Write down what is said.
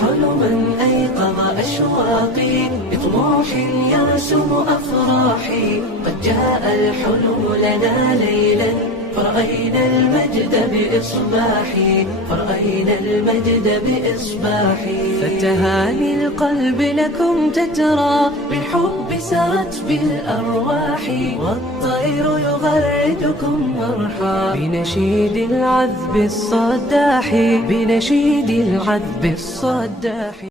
حلما أيقظ أشواقي بطموح يرسم أفراحي. قد جاء الحلم لنا ليلا فرأينا المجد بإصباحي، فرأينا المجد بإصباحي. فتهاني القلب لكم تترى بالحب سرت بالأرواح، والطير يغردكم مرحا بنشيد العذب الصداح، بنشيد العذب الصداح.